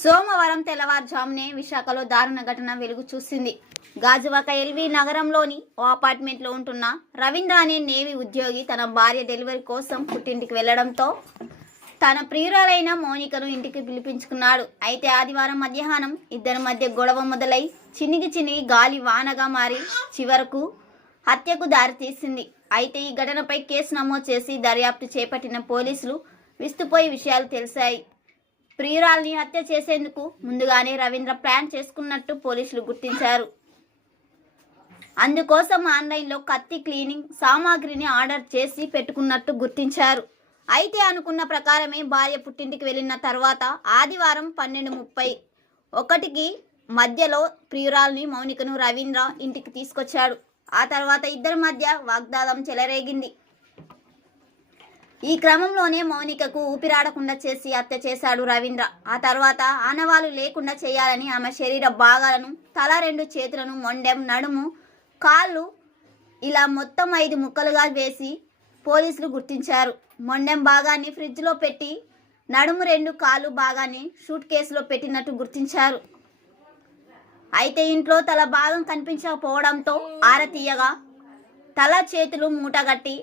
సోమవారం తెల్లవారుజామునే విశాఖలో దారుణ ఘటన వెలుగు చూసింది. గాజువాక ఎల్వి నగరంలోని ఓ అపార్ట్మెంట్లో ఉంటున్న రవీంద్ర అనే నేవీ ఉద్యోగి తన భార్య డెలివరీ కోసం పుట్టింటికి వెళ్లడంతో తన ప్రియురాలైన మౌనికను ఇంటికి పిలిపించుకున్నాడు. అయితే ఆదివారం మధ్యాహ్నం ఇద్దరి మధ్య గొడవ మొదలై చినిగి గాలి వానగా మారి చివరకు హత్యకు దారితీసింది. అయితే ఈ ఘటనపై కేసు నమోదు చేసి దర్యాప్తు చేపట్టిన పోలీసులు విస్తుపోయి విషయాలు తెలిసాయి. ప్రియురాల్ని హత్య చేసేందుకు ముందుగానే రవీంద్ర ప్లాన్ చేసుకున్నట్టు పోలీసులు గుర్తించారు. అందుకోసం ఆన్లైన్లో కత్తి క్లీనింగ్ సామాగ్రిని ఆర్డర్ చేసి పెట్టుకున్నట్టు గుర్తించారు. అయితే అనుకున్న ప్రకారమే భార్య పుట్టింటికి వెళ్ళిన తర్వాత ఆదివారం 12:31కి మధ్యలో ప్రియురాల్ని మౌనికను రవీంద్ర ఇంటికి తీసుకొచ్చాడు. ఆ తర్వాత ఇద్దరి మధ్య వాగ్వాదం చెలరేగింది. ఈ క్రమంలోనే మౌనికకు ఊపిరాడకుండా చేసి హత్య చేశాడు రవీంద్ర. ఆ తర్వాత ఆనవాలు లేకుండా చేయాలని ఆమె శరీర భాగాలను తల, 2 చేతులను, మొండెం, నడుము, కాళ్ళు ఇలా మొత్తం 5 ముక్కలుగా వేసి పోలీసులు గుర్తించారు. మొండెం భాగాన్ని ఫ్రిడ్జ్లో పెట్టి నడుము, 2 కాళ్ళు భాగాన్ని షూట్ కేసులో పెట్టినట్టు గుర్తించారు. అయితే ఇంట్లో తల భాగం కనిపించకపోవడంతో ఆరతీయగా తల, చేతులు మూటగట్టి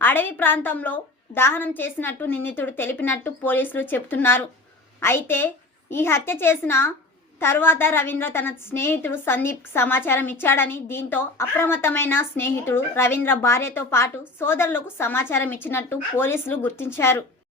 అడవి ప్రాంతంలో దహనం చేసినట్టు నిందితుడు తెలిపినట్టు పోలీసులు చెబుతున్నారు. అయితే ఈ హత్య చేసిన తర్వాత రవీంద్ర తన స్నేహితుడు సందీప్ సమాచారం ఇచ్చాడని, దీంతో అప్రమత్తమైన స్నేహితుడు రవీంద్ర భార్యతో పాటు సోదరులకు సమాచారం ఇచ్చినట్టు పోలీసులు గుర్తించారు.